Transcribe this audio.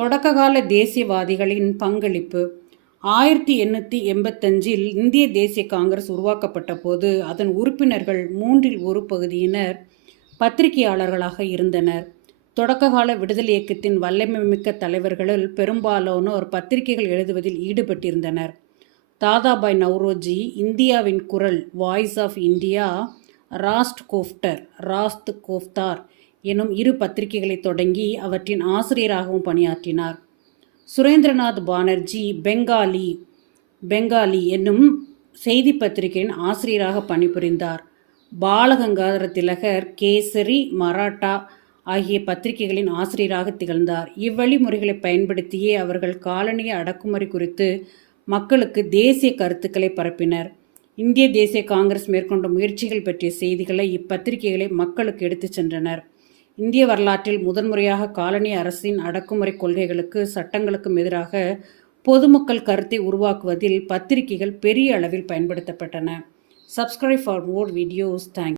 தொடக்ககால தேசியவாதிகளின் பங்களிப்பு. ஆயிரத்தி எண்ணூற்றி எண்பத்தஞ்சில் இந்திய தேசிய காங்கிரஸ் உருவாக்கப்பட்ட போது அதன் உறுப்பினர்கள் மூன்றில் ஒரு பகுதியினர் பத்திரிகையாளர்களாக இருந்தனர். தொடக்ககால விடுதலை இயக்கத்தின் வல்லமைமிக்க தலைவர்களில் பெரும்பாலானோர் பத்திரிகைகள் எழுதுவதில் ஈடுபட்டிருந்தனர். தாதாபாய் நவ்ரோஜி இந்தியாவின் குரல் voice of India Rast Goftar Rast Goftar எனும் இரு பத்திரிகைகளை தொடங்கி அவற்றின் ஆசிரியராகவும் பணியாற்றினார். சுரேந்திரநாத் பானர்ஜி பெங்காலி பெங்காலி என்னும் செய்தி பத்திரிகையின் ஆசிரியராக பணிபுரிந்தார். பாலகங்காதர திலகர் கேசரி மராட்டா ஆகிய பத்திரிகைகளின் ஆசிரியராக திகழ்ந்தார். இவ்வழிமுறைகளை பயன்படுத்தியே அவர்கள் காலனிய அடக்குமுறை குறித்து மக்களுக்கு தேசிய கருத்துக்களை பரப்பினர். இந்திய தேசிய காங்கிரஸ் மேற்கொண்ட முயற்சிகள் பற்றிய செய்திகளை இப்பத்திரிகைகளை மக்களுக்கு எடுத்துச் சென்றனர். இந்திய வரலாற்றில் முதன்முறையாக காலனி அரசின் அடக்குமுறை கொள்கைகளுக்கு சட்டங்களுக்கும் எதிராக பொதுமக்கள் கருத்தை உருவாக்குவதில் பத்திரிகைகள் பெரிய அளவில் பயன்படுத்தப்பட்டன. Subscribe for more videos thank